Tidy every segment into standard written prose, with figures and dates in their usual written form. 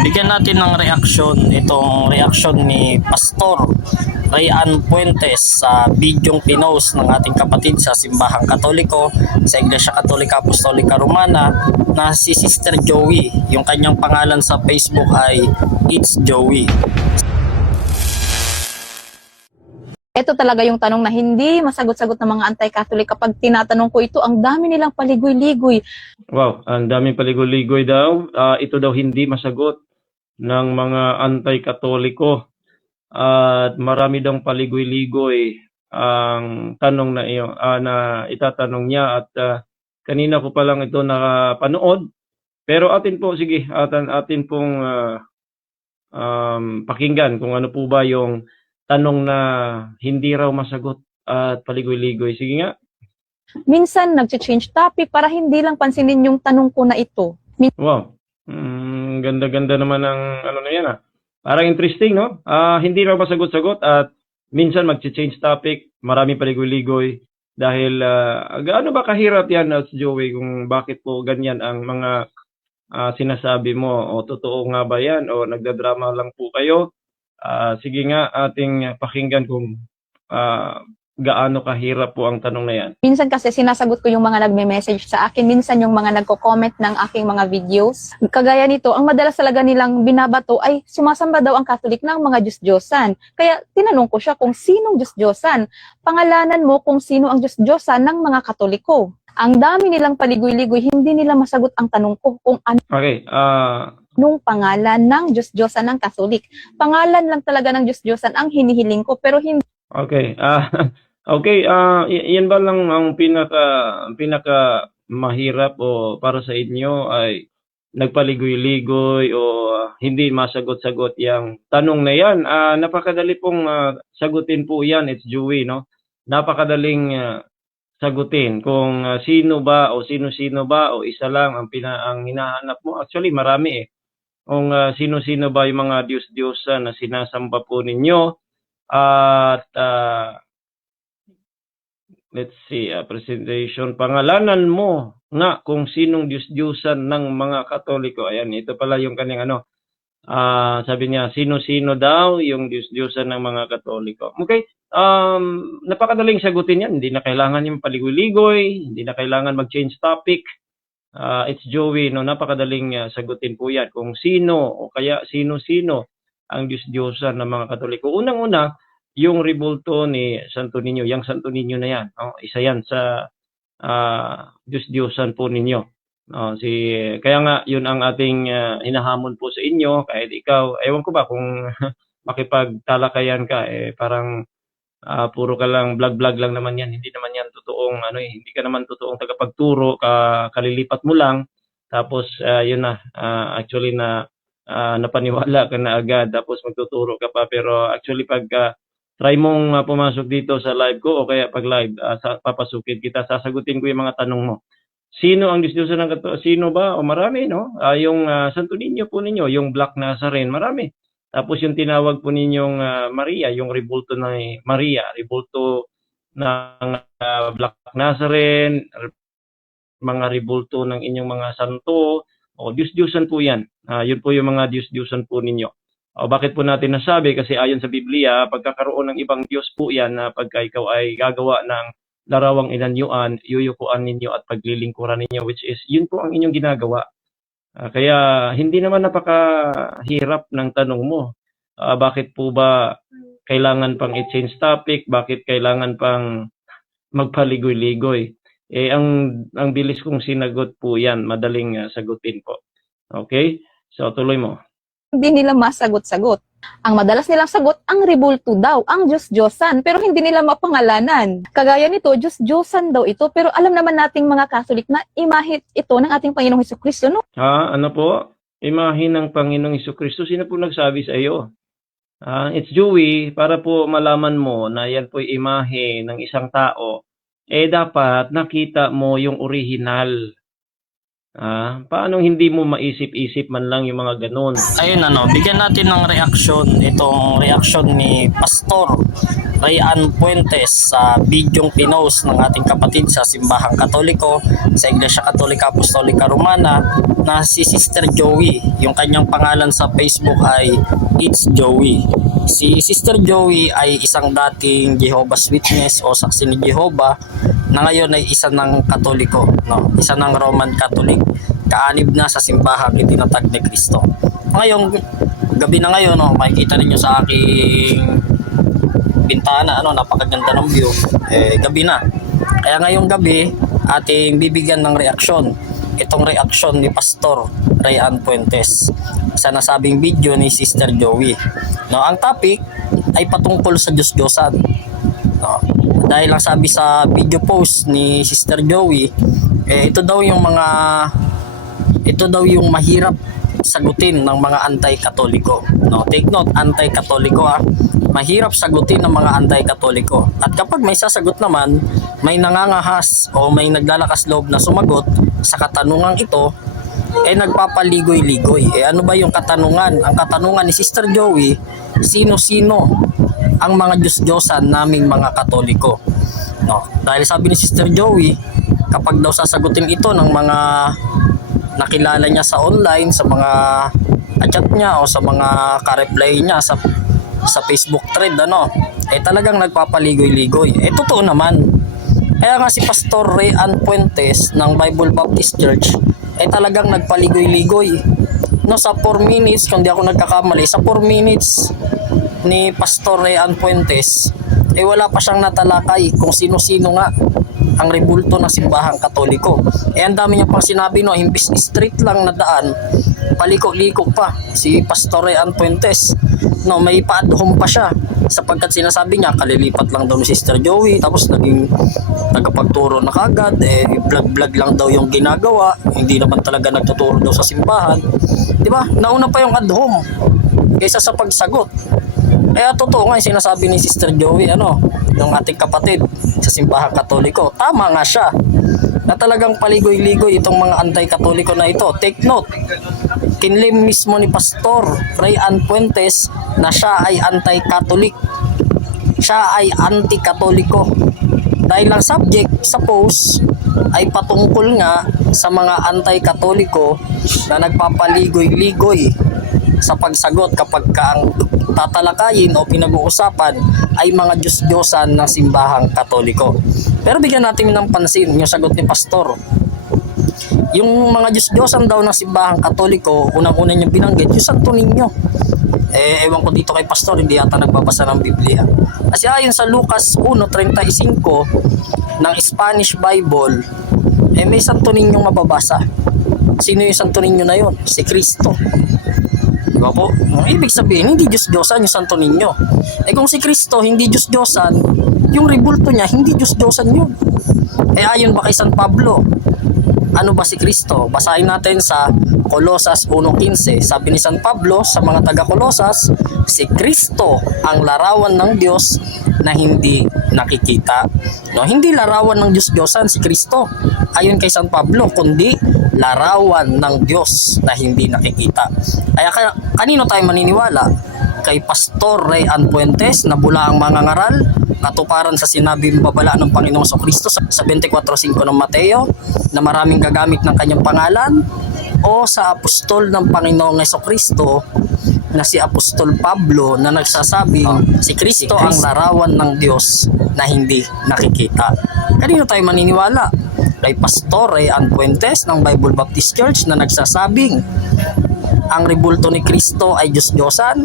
Bigyan natin ng reaksyon itong reaksyon ni Pastor Rayan Puentes sa bidyong pinost ng ating kapatid sa Simbahang Katoliko sa Iglesia Katolika Apostolika Romana na si Sister Joey. Yung kanyang pangalan sa Facebook ay It's Joey. Ito talaga yung tanong na hindi masagot-sagot ng mga anti-Catholic. Kapag tinatanong ko ito, ang dami nilang paligoy-ligoy. Wow, ang daming paligoy-ligoy daw. Ito daw hindi masagot ng mga anti-katoliko. At marami daw paligoy-ligoy ang tanong na iyo na itatanong niya at kanina ko pa lang ito nakapanood. Pero atin pong pakinggan kung ano po ba yung tanong na hindi raw masagot at paligoy-ligoy. Sige nga. Minsan, nag-change topic para hindi lang pansinin yung tanong ko na ito. Wow. Ganda-ganda naman ang ano na yan. Parang interesting, no? Hindi raw masagot-sagot at minsan mag-change topic, marami paligoy-ligoy dahil gaano ba kahirap yan, Joey, kung bakit po ganyan ang mga sinasabi mo, o totoo nga ba yan o nagdadrama lang po kayo? Sige nga, ating pakinggan kung gaano kahirap po ang tanong na yan. Minsan kasi sinasagot ko yung mga nagme-message sa akin, minsan yung mga nagko-comment ng aking mga videos. Kagaya nito, ang madalas talaga nilang binabato ay sumasamba daw ang Catholic ng mga Diyos-Diyosan. Kaya tinanong ko siya kung sinong Diyos-Diyosan. Pangalanan mo kung sino ang Diyos-Diyosan ng mga Katoliko. Ang dami nilang paligoy-ligoy, hindi nila masagot ang tanong ko kung Okay, anong pangalan ng Diyos-Diyosan ng Catholic. Pangalan lang talaga ng Diyos-Diyosan ang hinihiling ko, pero hindi okay. Okay, yan ba lang ang pinaka mahirap o para sa inyo ay nagpaligoy-ligoy o hindi masagot-sagot yang tanong na yan? Napakadali pong sagutin po yan, it's Joey, no? Napakadaling sagutin kung sino ba o sino-sino ba o isa lang ang hinahanap mo. Actually, marami eh. Kung sino-sino ba yung mga Diyos-Diyosan na sinasamba po ninyo at let's see, presentation. Pangalanan mo nga kung sinong Diyos-Diyosan ng mga Katoliko. Ayan, ito pala yung kanyang sabi niya, sino-sino daw yung Diyos-Diyosan ng mga Katoliko. Okay, napakadaling sagutin yan. Hindi na kailangan yung paligoy-ligoy, hindi na kailangan mag-change topic. It's Joey, no? Napakadaling sagutin po yan. Kung sino o kaya sino-sino ang Diyos-Diyosan ng mga Katoliko. Unang-una, yung rebulto ni Santo Niño, yung Santo Niño na yan, isa yan sa Diyos-Diyosan po ninyo. Kaya nga, yun ang ating hinahamon po sa inyo, kahit ikaw, ewan ko ba kung makipagtalakayan ka, parang puro ka lang, vlog-vlog lang naman yan, hindi naman yan totoong, hindi ka naman totoong tagapagturo, kalilipat mo lang, tapos yun na, actually napaniwala ka na agad, tapos magtuturo ka pa, pero actually pag try mong pumasok dito sa live ko o kaya pag live, papasukin kita, sasagutin ko yung mga tanong mo. Sino ang Diyos-Diyosan ng Katoliko? Sino ba? O marami, no? Yung Santo Niño po ninyo, yung Black Nazarene, marami. Tapos yung tinawag po ninyong Maria, yung rebulto ng Maria, rebulto ng Black Nazarene, mga rebulto ng inyong mga santo, o Diyos-Diyosan po yan. Yun po yung mga Diyos-Diyosan po ninyo. Bakit po natin nasabi? Kasi ayon sa Biblia, pagkakaroon ng ibang Diyos po yan na pagka ikaw ay gagawa ng larawang inanyuan, yuyukuan ninyo at paglilingkuran ninyo, which is, yun po ang inyong ginagawa. Kaya hindi naman napakahirap ng tanong mo. Bakit po ba kailangan pang i-change topic? Bakit kailangan pang magpaligoy-ligoy? Ang bilis kong sinagot po yan, madaling sagutin po. Okay? So, tuloy mo. hindi nila masagot-sagot. Ang madalas nilang sagot, ang rebulto daw, ang Diyos-Diyosan, pero hindi nila mapangalanan. Kagaya nito, Diyos-Diyosan daw ito, pero alam naman nating mga Catholic na imahit ito ng ating Panginoong Hesukristo, no? Ano po? Imahe ng Panginoong Hesukristo. Sino po nagsabi sa iyo? It's Joey, para po malaman mo na yan po'y imahe ng isang tao, dapat nakita mo yung original. Paano hindi mo maisip-isip man lang yung mga ganun? Ayun bigyan natin ng reaksyon itong reaksyon ni Pastor Rayan Puentes sa bidyong pinost ng ating kapatid sa Simbahang Katoliko sa Iglesia Katolika Apostolika Romana na si Sister Joey. Yung kanyang pangalan sa Facebook ay It's Joey. Si Sister Joey ay isang dating Jehovah's Witness o saksi ni Jehovah na ngayon ay isa ng Katoliko, isa ng Roman Catholic, kaanib na sa simbahang itinatag ni Kristo. Ngayong gabi na ngayon, makikita ninyo sa aking bintana, napakaganda ng view, gabi na. Kaya ngayong gabi, ating bibigyan ng reaksyon. Itong reaksyon ni Pastor Rayan Puentes sa nasabing video ni Sister Joey. Ang topic ay patungkol sa Diyos-Diyosan. Dahil lang sabi sa video post ni Sister Joey, ito daw yung mahirap sagutin ng mga anti-katoliko. Take note, anti-katoliko mahirap sagutin ng mga anti-katoliko. At kapag may sasagot naman, may nangangahas o may naglalakas loob na sumagot sa katanungang ito, nagpapaligoy-ligoy. Ano ba yung katanungan? Ang katanungan ni Sister Joey, sino-sino ang mga Diyos-Diyosan naming mga Katoliko? Dahil sabi ni Sister Joey, kapag daw sasagutin ito ng mga nakilala niya sa online, sa mga chat niya o sa mga ka-reply niya sa Facebook thread, talagang nagpapaligoy-ligoy. Totoo naman. Kaya nga si Pastor Rayan Puentes ng Bible Baptist Church talagang nagpaligoy-ligoy. Sa 4 minutes, kung di ako nagkakamali, sa 4 minutes ni Pastor Rayan Puentes, wala pa siyang natalakay kung sino-sino nga ang rebulto ng simbahang Katoliko. Ang dami niya pang sinabi, imbis straight lang na daan, paliko-liko pa si Pastor Rayan Puentes. May pa-adhom pa siya sapagkat sinasabi niya kalilipat lang daw ni Sister Joey, tapos naging tagapagturo na kagad, vlog-vlog lang daw yung ginagawa, hindi naman talaga nagtuturo daw sa simbahan. Diba? Nauna pa yung adhom kaysa sa pagsagot. Kaya totoo nga yung sinasabi ni Sister Joey, ng ating kapatid sa simbahang Katoliko. Tama nga siya na talagang paligoy-ligoy itong mga anti-Katoliko na ito. Take note, kinlem mismo ni Pastor Rayan Puentes na siya ay anti-Catholic. Siya ay anti-Katoliko. Dahil ang subject sa post ay patungkol nga sa mga anti-Katoliko na nagpapaligoy-ligoy sa pagsagot kapag ang tatalakayin o pinag-uusapan ay mga Diyos-Diyosan ng simbahang Katoliko. Pero bigyan natin ng pansin yung sagot ni Pastor. Yung mga Diyos-Diyosan daw ng simbahang Katoliko, unang-una niyang binanggit, yung Santo Niño. Ewan ko dito kay Pastor, hindi yata nagbabasa ng Biblia. Kasi ayon sa Lucas 1:35 ng Spanish Bible, may Santo Niño mababasa. Sino yung Santo Niño na yun? Si Kristo. Diba po? Ibig sabihin, hindi Diyos-Diyosan yung Santo Niño. Kung si Kristo hindi Diyos-Diyosan, yung rebulto niya, hindi Diyos-Diyosan yun. Ayon ba kay San Pablo, ano ba si Kristo? Basahin natin sa Colosas 1:15. Sabi ni San Pablo sa mga taga-Colosas, si Kristo ang larawan ng Diyos na hindi nakikita. Hindi larawan ng Diyos-Diyosan si Kristo, ayon kay San Pablo, kundi larawan ng Diyos na hindi nakikita. Kaya kanino tayo maniniwala? Kay Pastor Rayan Puentes na bula ang mga ngaral, katuparan sa sinabing babala ng Panginoong Kristo sa 24:5 ng Mateo na maraming gagamit ng kanyang pangalan, o sa apostol ng Panginoong Kristo na si Apostol Pablo na nagsasabing si Kristo ang larawan ng Diyos na hindi nakikita. Kanino tayo maniniwala? Kay Pastor Rayan Puentes ng Bible Baptist Church na nagsasabing ang rebulto ni Kristo ay Diyos-Diyosan,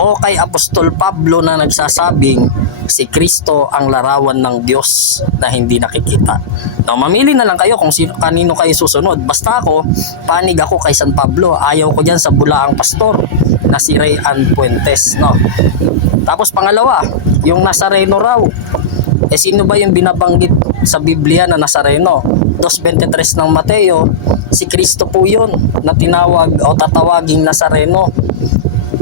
o kay Apostol Pablo na nagsasabing si Kristo ang larawan ng Diyos na hindi nakikita? Mamili na lang kayo kung kanino kayo susunod. Basta ako, panig ako kay San Pablo. Ayaw ko dyan sa bulaang pastor na si Rayan Puentes. Tapos pangalawa, yung Nazareno raw. Sino ba yung binabanggit sa Biblia na Nazareno? 2:23 ng Mateo, si Kristo po yun na tinawag o tatawaging Nazareno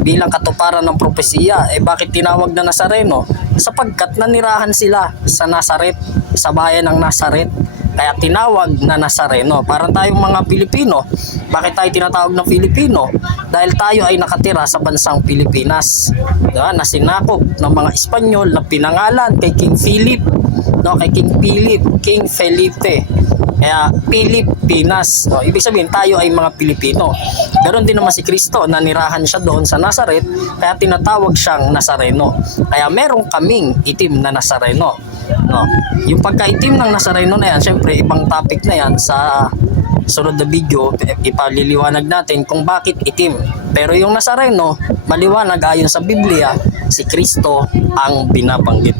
bilang katuparan ng propesiya. Bakit tinawag na Nazareno? Sapagkat nanirahan sila sa Nazaret, sa bayan ng Nazaret. Kaya tinawag na Nazareno. Parang tayong mga Pilipino. Bakit tayo tinatawag na Pilipino? Dahil tayo ay nakatira sa bansang Pilipinas. Diba? Na sinakop ng mga Espanyol na pinangalan kay King Philip. No, kay King Philip, King Felipe. Kaya Pilipinas. No, ibig sabihin tayo ay mga Pilipino. Ganon din naman si Kristo, nanirahan siya doon sa Nazaret, kaya tinatawag siyang Nazareno. Kaya meron kaming itim na Nazareno. No, yung pagkaitim ng Nazareno na yan, syempre ibang topic na yan sa sunod na video, ipaliliwanag natin kung bakit itim. Pero yung Nazareno, maliwanag ayon sa Biblia, si Kristo ang binabanggit.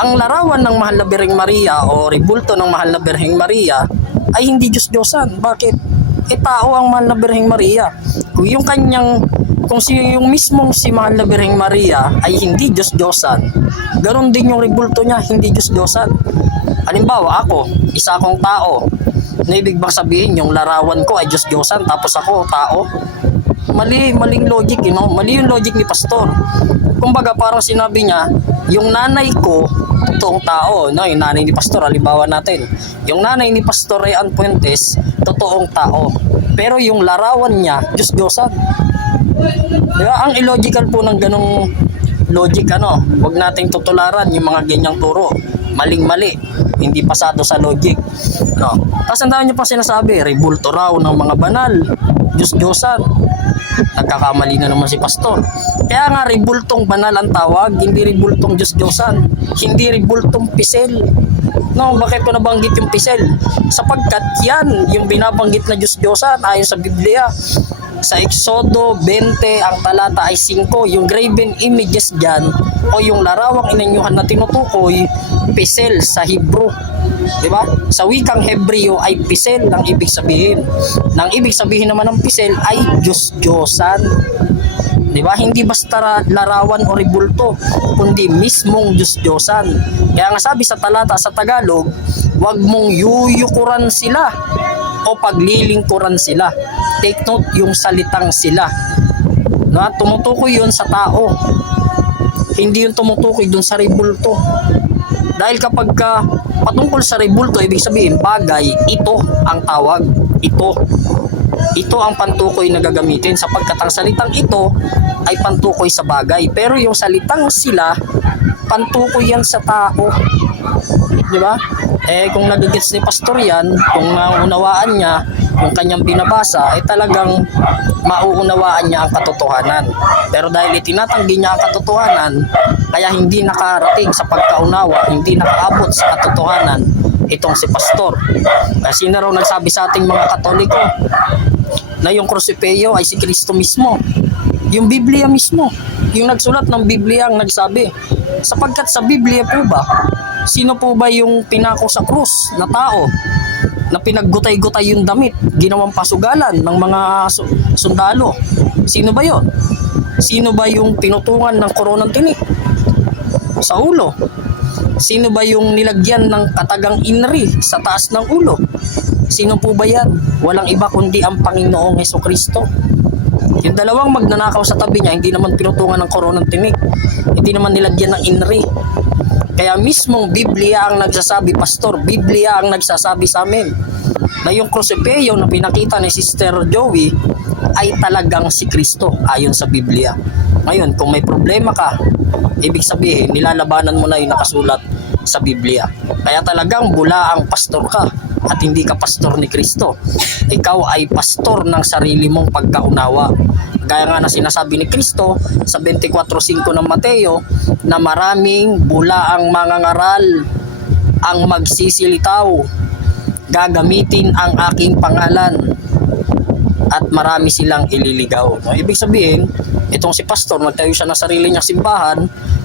Ang larawan ng Mahal na Birheng Maria o rebulto ng Mahal na Birheng Maria ay hindi Diyos-Diyosan. Bakit? Tao ang Mahal na Birheng Maria. Kung yung mismong si Mahal na Birheng Maria ay hindi Diyos-Diyosan, ganoon din yung rebulto niya, hindi Diyos-Diyosan. Halimbawa, ako, isa akong tao, na ibig bang sabihin yung larawan ko ay Diyos-Diyosan tapos ako tao? Maling logic, mali yung logic ni pastor. Kumbaga parang sinabi niya, yung nanay ko totoong tao, no? Yung nanay ni pastor, halimbawa natin, yung nanay ni Pastor Ryan Puentes totoong tao, pero yung larawan niya Diyos-Diyosan. Diba? Ang illogical po ng ganong logic, wag nating tutularan yung mga ganyang turo. Maling-mali, hindi pasado sa logic, no? Tapos ang dami niyo pa sinasabi, rebulto raw ng mga banal, Diyos-Diyosan. Nagkakamali na naman si pastor. Kaya nga rebultong banal ang tawag, hindi rebultong Diyos-Diyosan, hindi rebultong pisel. No, bakit ko nabanggit yung pisel? Sapagkat yan yung binabanggit na Diyos-Diyosan ayon sa Biblia. Sa Exodo 20, ang talata ay 5, yung graven images dyan o yung larawang inanyuhan na tinutukoy, pisel sa Hebrew. Diba? Sa wikang Hebreo ay pisel ang ibig sabihin. Nang ibig sabihin naman ng pisel ay Diyos-Diyosan. Diba? Hindi basta larawan o rebulto, kundi mismong Diyos-Diyosan. Kaya nga sabi sa talata sa Tagalog, wag mong yuyukuran sila o paglilingkuran sila. Take note yung salitang sila. Na tumutukoy yun sa tao. Hindi yung tumutukoy dun sa rebulto. Dahil kapag patungkol sa rebulto, ibig sabihin bagay, ito ang tawag. Ito ang pantukoy na gagamitin, sapagkat ang salitang ito ay pantukoy sa bagay. Pero yung salitang sila, pantukoy yan sa tao. Di ba? Kung nagigets ni pastor yan, kung naunawaan niya yung kanyang binabasa, talagang mauunawaan niya ang katotohanan. Pero dahil itinatanggi niya ang katotohanan, kaya hindi nakarating sa pagkaunawa, hindi nakaabot sa katotohanan itong si pastor. Kasi na raw nagsabi sa ating mga Katoliko na yung krusipeo ay si Kristo mismo. Yung Biblia mismo, yung nagsulat ng Biblia ang nagsabi. Sapagkat sa Biblia po ba, sino po ba yung pinako sa krus na tao na pinaggutay-gutay yung damit, ginawang pasugalan ng mga sundalo? Sino ba yon? Sino ba yung pinutungan ng koronang tinik sa ulo? Sino ba yung nilagyan ng katagang inri sa taas ng ulo? Sino po ba yan? Walang iba kundi ang Panginoong Hesukristo. Yung dalawang magnanakaw sa tabi niya, hindi naman pinutungan ng koronang tinik, hindi naman nilagyan ng inri. Kaya mismong Biblia ang nagsasabi, pastor, Biblia ang nagsasabi sa amin na yung krusipeo na pinakita ni Sister Joey ay talagang si Kristo ayon sa Biblia. Ngayon, kung may problema ka, ibig sabihin, nilalabanan mo na yung nakasulat sa Biblia. Kaya talagang bulaang pastor ka at hindi ka pastor ni Kristo. Ikaw ay pastor ng sarili mong pagkaunawa. Gaya nga na sinasabi ni Kristo sa 24:5 ng Mateo na maraming bulaang mangangaral ang magsisilitaw, gagamitin ang aking pangalan at marami silang ililigaw. No, ibig sabihin, itong si pastor, nagtayo siya ng sarili niyang simbahan,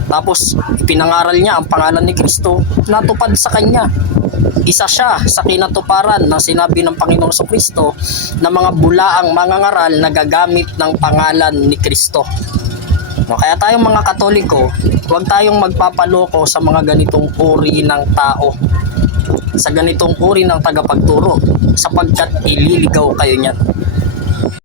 tapos ipinangaral niya ang pangalan ni Kristo, natupad sa kanya. Isa siya sa kinatuparan ng sinabi ng Panginoong Jesucristo na mga bulaang mangangaral na gagamit ng pangalan ni Kristo. No, kaya tayong mga Katoliko, huwag tayong magpapaloko sa mga ganitong uri ng tao, sa ganitong uri ng tagapagturo, sapagkat ililigaw kayo niyan.